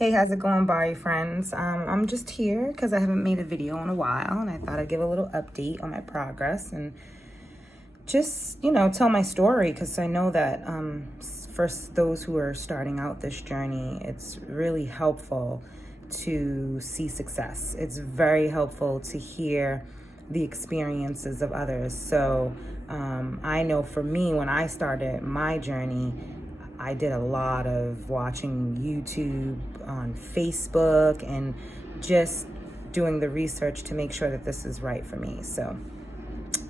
Hey, how's it going, Bari friends? I'm just here because I haven't made a video in a while, and I thought I'd give a little update on my progress and just, tell my story, because I know that for those who are starting out this journey, it's really helpful to see success. It's very helpful to hear the experiences of others. So I know for me, when I started my journey, I did a lot of watching YouTube, on Facebook, and just doing the research to make sure that this is right for me. So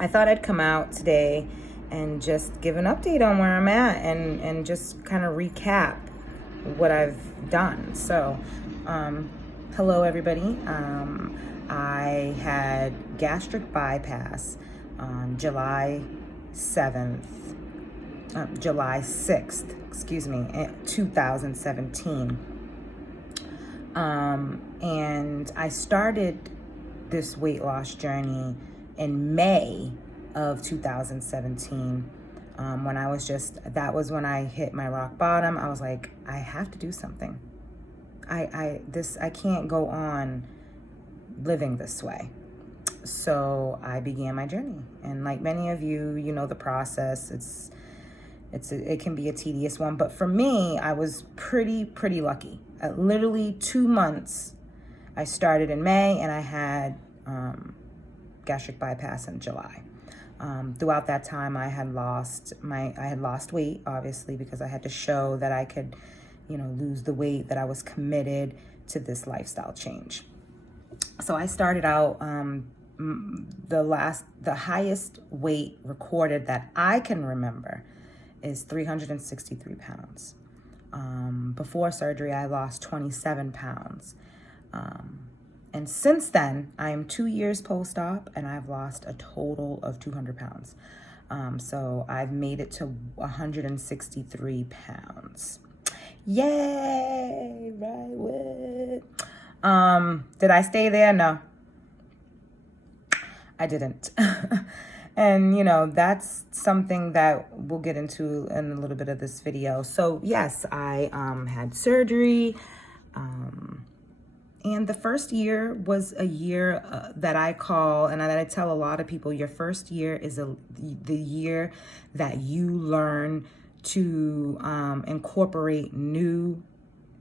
I thought I'd come out today and just give an update on where I'm at and just kind of recap what I've done. So hello everybody. I had gastric bypass on July 6th, 2017. And I started this weight loss journey in May of 2017. That was when I hit my rock bottom. I was like, I have to do something. I can't go on living this way. So I began my journey. And like many of you, you know the process. It can be a tedious one, but for me, I was pretty lucky. At literally 2 months, I started in May, and I had gastric bypass in July. Throughout that time, I had lost weight, obviously, because I had to show that I could, lose the weight, that I was committed to this lifestyle change. So I started out, the highest weight recorded that I can remember is 363 pounds. Before surgery, I lost 27 pounds. And since then, I am 2 years post-op, and I've lost a total of 200 pounds. So I've made it to 163 pounds. Yay! Right with. Did I stay there? No, I didn't. And, that's something that we'll get into in a little bit of this video. So, yes, I had surgery. And the first year was a year that I call, and that I tell a lot of people, your first year is the year that you learn to incorporate new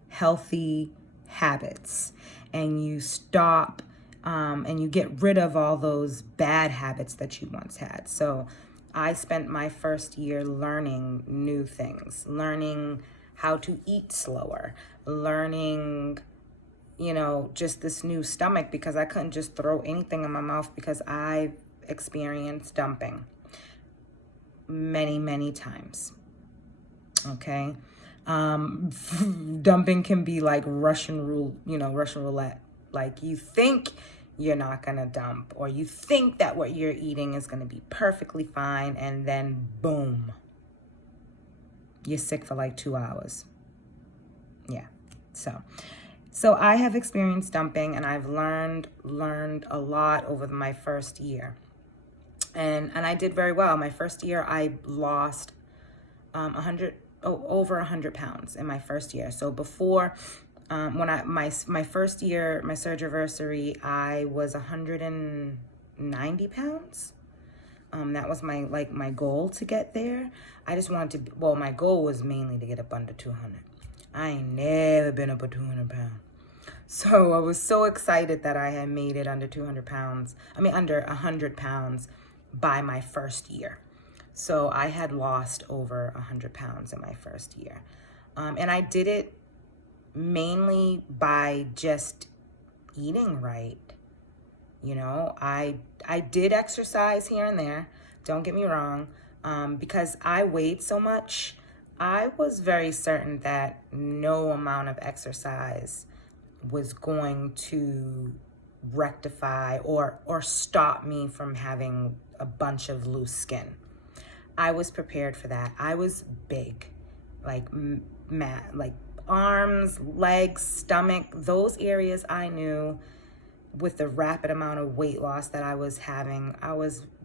healthy habits. And you stop and you get rid of all those bad habits that you once had. So I spent my first year learning new things, learning how to eat slower, learning, just this new stomach, because I couldn't just throw anything in my mouth, because I've experienced dumping many times. Okay. Dumping can be like Russian roulette. Like, you think you're not gonna dump, or you think that what you're eating is gonna be perfectly fine, and then boom, you're sick for like 2 hours. Yeah. So I have experienced dumping, and I've learned a lot over my first year. And I did very well. My first year, I lost over 100 pounds in my first year. So before, my first year, my surgery, I was 190 pounds. That was my goal to get there. I just wanted to, my goal was mainly to get up under 200. I ain't never been up to 200 pounds. So I was so excited that I had made it under 200 pounds. Under 100 pounds by my first year. So I had lost over 100 pounds in my first year. And I did it mainly by just eating right. I did exercise here and there, don't get me wrong, because I weighed so much. I was very certain that no amount of exercise was going to rectify or stop me from having a bunch of loose skin. I was prepared for that. I was big, like arms, legs, stomach, those areas I knew. With the rapid amount of weight loss that I was having,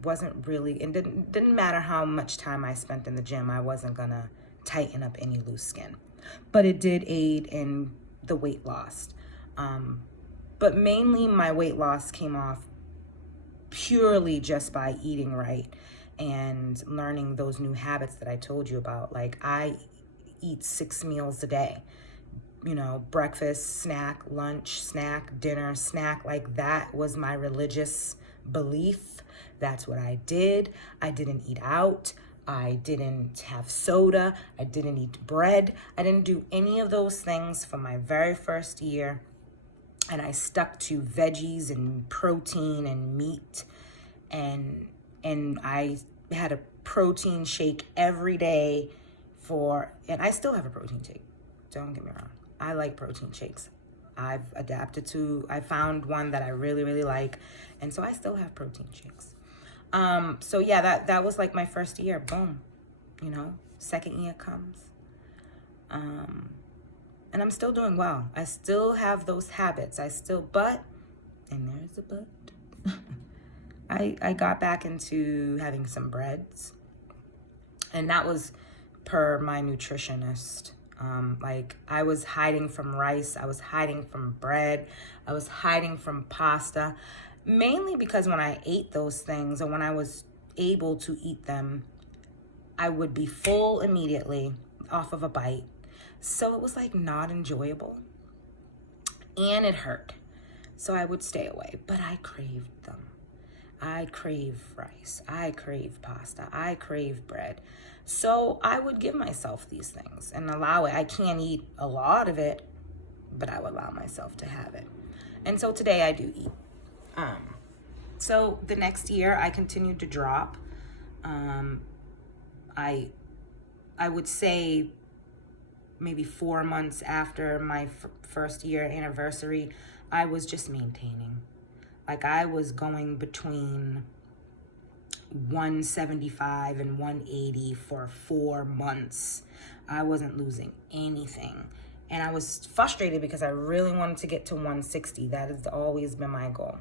wasn't really, and didn't matter how much time I spent in the gym, I wasn't gonna tighten up any loose skin. But it did aid in the weight loss. But mainly my weight loss came off purely just by eating right and learning those new habits that I told you about. Like, I eat 6 meals a day, you know, breakfast, snack, lunch, snack, dinner, snack. Like, that was my religious belief. That's what I did. I didn't eat out. I didn't have soda. I didn't eat bread. I didn't do any of those things for my very first year. And I stuck to veggies and protein and meat. And I had a protein shake every day and I still have a protein shake. Don't get me wrong. I like protein shakes. I found one that I really, really like. And so I still have protein shakes. So yeah, that was like my first year. Boom. You know, second year comes. And I'm still doing well. I still have those habits. And there's a but. I got back into having some breads. And that was per my nutritionist. Like, I was hiding from rice. I was hiding from bread. I was hiding from pasta. Mainly because when I ate those things, or when I was able to eat them, I would be full immediately off of a bite. So it was like not enjoyable. And it hurt. So I would stay away. But I craved them. I crave rice. I crave pasta. I crave bread. So I would give myself these things and allow it. I can't eat a lot of it, but I would allow myself to have it. And so today I do eat. So the next year I continued to drop. I would say maybe 4 months after my first year anniversary, I was just maintaining. Like, I was going between 175 and 180 for 4 months. I wasn't losing anything. And I was frustrated because I really wanted to get to 160. That has always been my goal.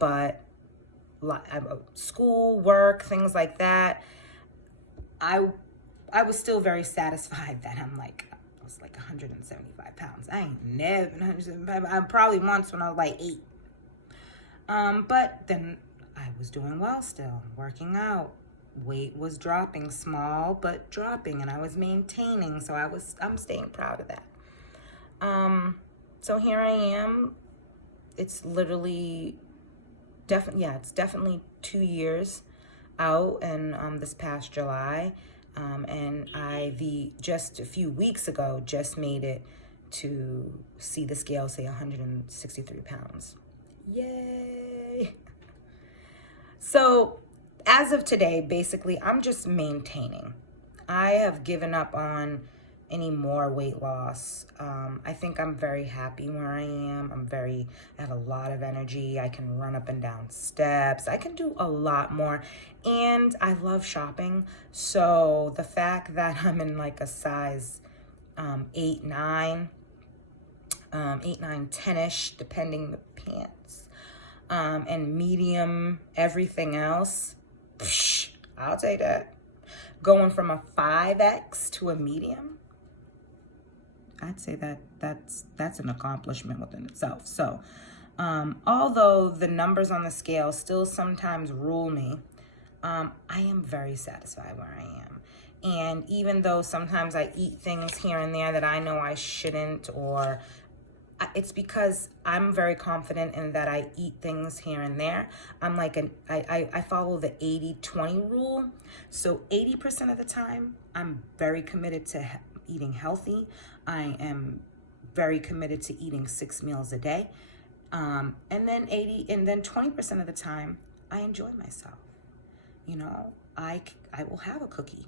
But school, work, things like that, I was still very satisfied that I was like 175 pounds. I ain't never been 175. I probably once when I was like 8. But then I was doing well still, working out. Weight was dropping, small but dropping, and I was maintaining. So I'm staying proud of that. So here I am. It's literally it's definitely 2 years out, and this past July. And just a few weeks ago, just made it to see the scale say 163 pounds. Yay! So as of today, basically, I'm just maintaining. I have given up on any more weight loss. I think I'm very happy where I am. I have a lot of energy. I can run up and down steps. I can do a lot more. And I love shopping. So the fact that I'm in like a size 8, 9, 10-ish, depending the pants, and medium, everything else, I'll take that. Going from a 5X to a medium, I'd say that's an accomplishment within itself. So, although the numbers on the scale still sometimes rule me, I am very satisfied where I am. And even though sometimes I eat things here and there that I know I shouldn't, or it's because I'm very confident in that I eat things here and there. I'm like I follow the 80-20 rule. So 80% of the time, I'm very committed to eating healthy. I am very committed to eating 6 meals a day. And then 20% of the time, I enjoy myself. You know, I will have a cookie,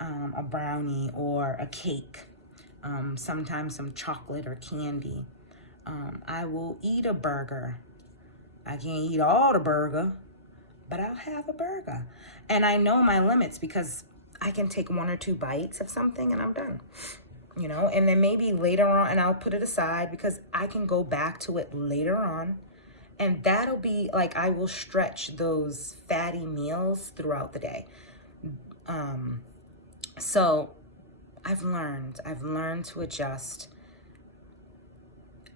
a brownie, or a cake. Sometimes some chocolate or candy. I will eat a burger. I can't eat all the burger, but I'll have a burger. And I know my limits because I can take 1 or 2 bites of something and I'm done. You know, and then maybe later on, and I'll put it aside because I can go back to it later on. And that'll be like, I will stretch those fatty meals throughout the day. So I've learned to adjust.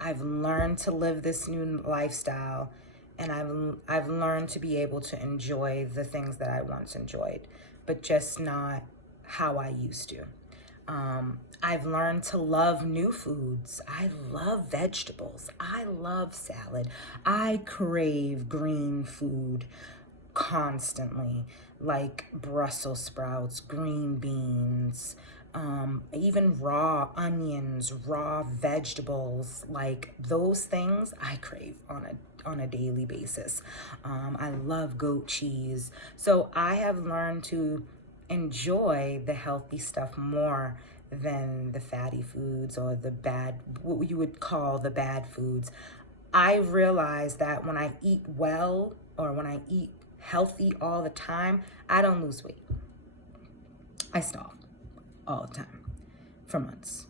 I've learned to live this new lifestyle, and I've learned to be able to enjoy the things that I once enjoyed, but just not how I used to. I've learned to love new foods. I love vegetables. I love salad. I crave green food constantly, like Brussels sprouts, green beans, even raw onions, raw vegetables, like those things I crave on a daily basis. I love goat cheese. So I have learned to enjoy the healthy stuff more than the fatty foods or the bad, what you would call the bad foods. I realize that when I eat well or when I eat healthy all the time, I don't lose weight. I stall all the time for months.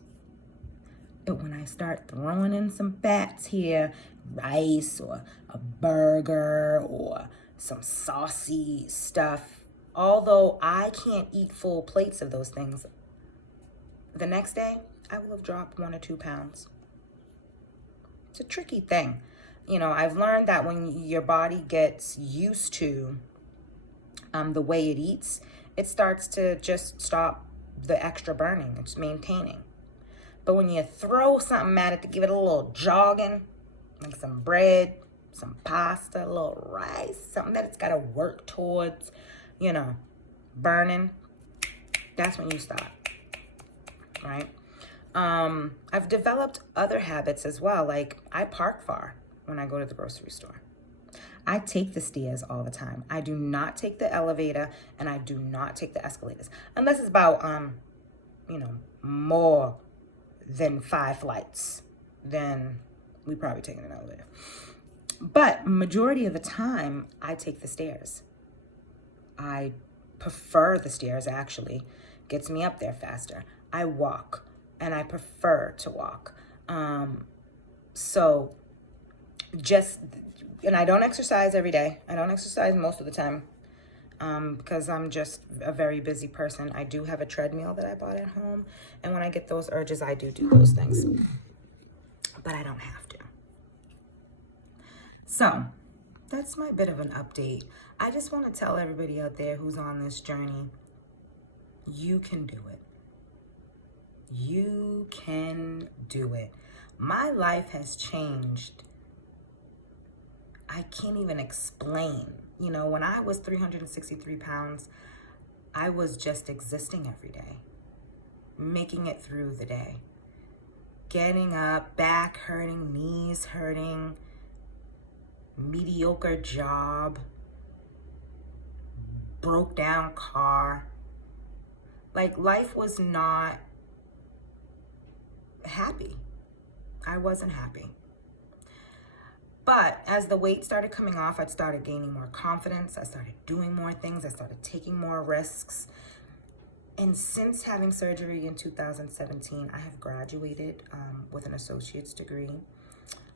But when I start throwing in some fats here, rice or a burger or some saucy stuff, although I can't eat full plates of those things, the next day I will have dropped 1 or 2 pounds. It's a tricky thing. You know, I've learned that when your body gets used to the way it eats, it starts to just stop the extra burning. It's maintaining. But when you throw something at it to give it a little jogging, like some bread, some pasta, a little rice, something that it's got to work towards, you know, burning, that's when you stop, right? I've developed other habits as well. Like I park far when I go to the grocery store. I take the stairs all the time. I do not take the elevator, and I do not take the escalators unless it's about, more than 5 flights. Then we probably take an elevator. But majority of the time, I take the stairs. I prefer the stairs, actually. Gets me up there faster. I walk, and I prefer to walk. And I don't exercise every day. I don't exercise most of the time because I'm just a very busy person. I do have a treadmill that I bought at home. And when I get those urges, I do those things. But I don't have to. So that's my bit of an update. I just want to tell everybody out there who's on this journey, you can do it. You can do it. My life has changed. I can't even explain. You know, when I was 363 pounds, I was just existing every day, making it through the day, getting up, back hurting, knees hurting, mediocre job, broke down car. Like life was not happy. I wasn't happy. But as the weight started coming off, I started gaining more confidence. I started doing more things. I started taking more risks. And since having surgery in 2017, I have graduated with an associate's degree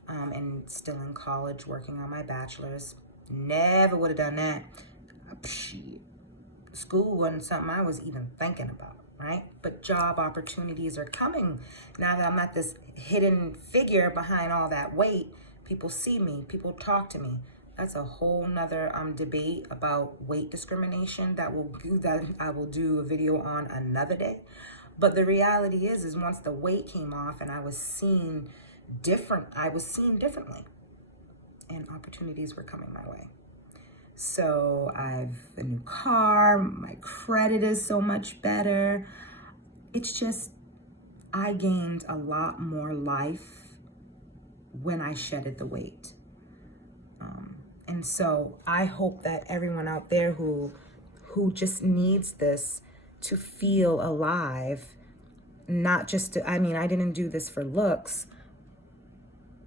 and still in college working on my bachelor's. Never would have done that. Shit. School wasn't something I was even thinking about, right? But job opportunities are coming. Now that I'm not this hidden figure behind all that weight, people see me, people talk to me. That's a whole nother debate about weight discrimination that I will do a video on another day. But the reality is once the weight came off and I was seen differently, and opportunities were coming my way. So I've a new car, my credit is so much better. It's just, I gained a lot more life when I shedded the weight. And so I hope that everyone out there who just needs this to feel alive, not just to, I didn't do this for looks,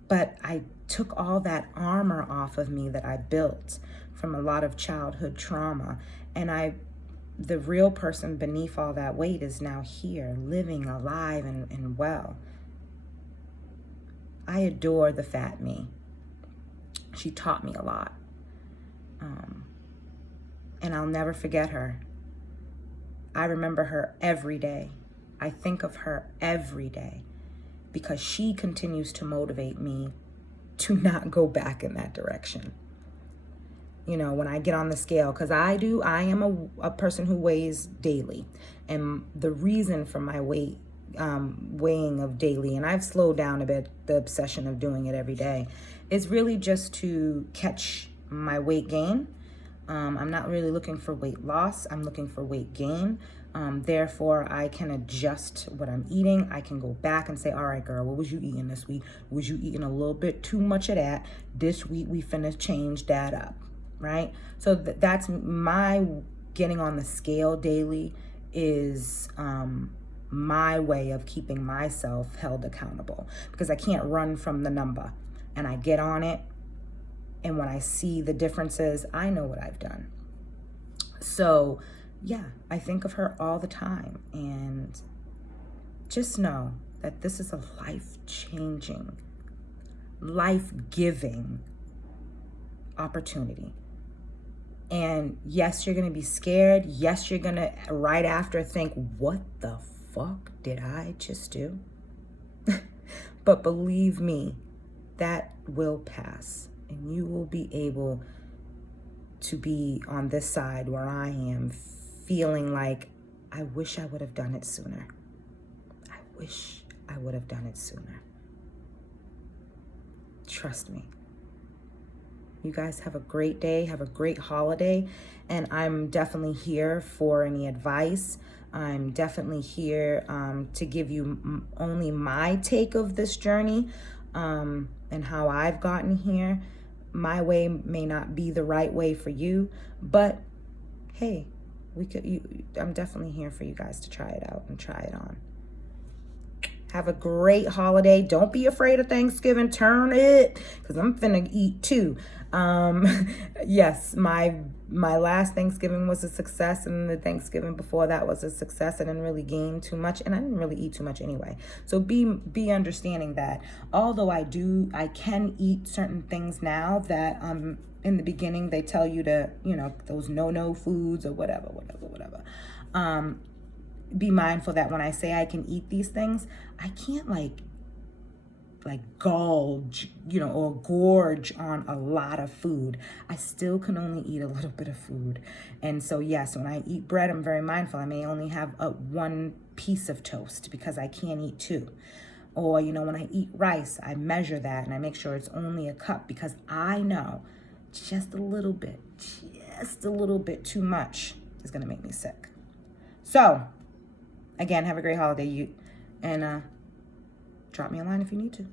but I took all that armor off of me that I built from a lot of childhood trauma. And the real person beneath all that weight is now here, living alive and well. I adore the fat me. She taught me a lot. And I'll never forget her. I remember her every day. I think of her every day because she continues to motivate me to not go back in that direction. You know, when I get on the scale, because I am a person who weighs daily. And the reason for my weighing of daily, and I've slowed down a bit, the obsession of doing it every day, is really just to catch my weight gain. I'm not really looking for weight loss. I'm looking for weight gain. Therefore, I can adjust what I'm eating. I can go back and say, all right, girl, what was you eating this week? Was you eating a little bit too much of that? This week, we finna change that up, right? So that's my getting on the scale daily is my way of keeping myself held accountable, because I can't run from the number. And I get on it, and when I see the differences, I know what I've done. So yeah, I think of her all the time, and just know that this is a life-changing, life-giving opportunity. And yes, you're going to be scared. Yes, you're going to right after think, what the fuck did I just do? But believe me, that will pass, and you will be able to be on this side where I am, feeling like, I wish I would have done it sooner. I wish I would have done it sooner. Trust me. You guys have a great day, have a great holiday, and I'm definitely here for any advice. I'm definitely here to give you only my take of this journey and how I've gotten here. My way may not be the right way for you, but hey, I'm definitely here for you guys to try it out and try it on. Have a great holiday. Don't be afraid of Thanksgiving. Turn it, because I'm finna eat too. Yes, my last Thanksgiving was a success, and the Thanksgiving before that was a success. I didn't really gain too much, and I didn't really eat too much anyway. So be understanding that although I can eat certain things now that in the beginning they tell you to, those no foods or whatever. Be mindful that when I say I can eat these things, I can't like gulge, or gorge on a lot of food. I still can only eat a little bit of food. And so yes, when I eat bread, I'm very mindful. I may only have one piece of toast because I can't eat two. Or, when I eat rice, I measure that and I make sure it's only a cup, because I know just a little bit too much is gonna make me sick. So again, have a great holiday, and drop me a line if you need to.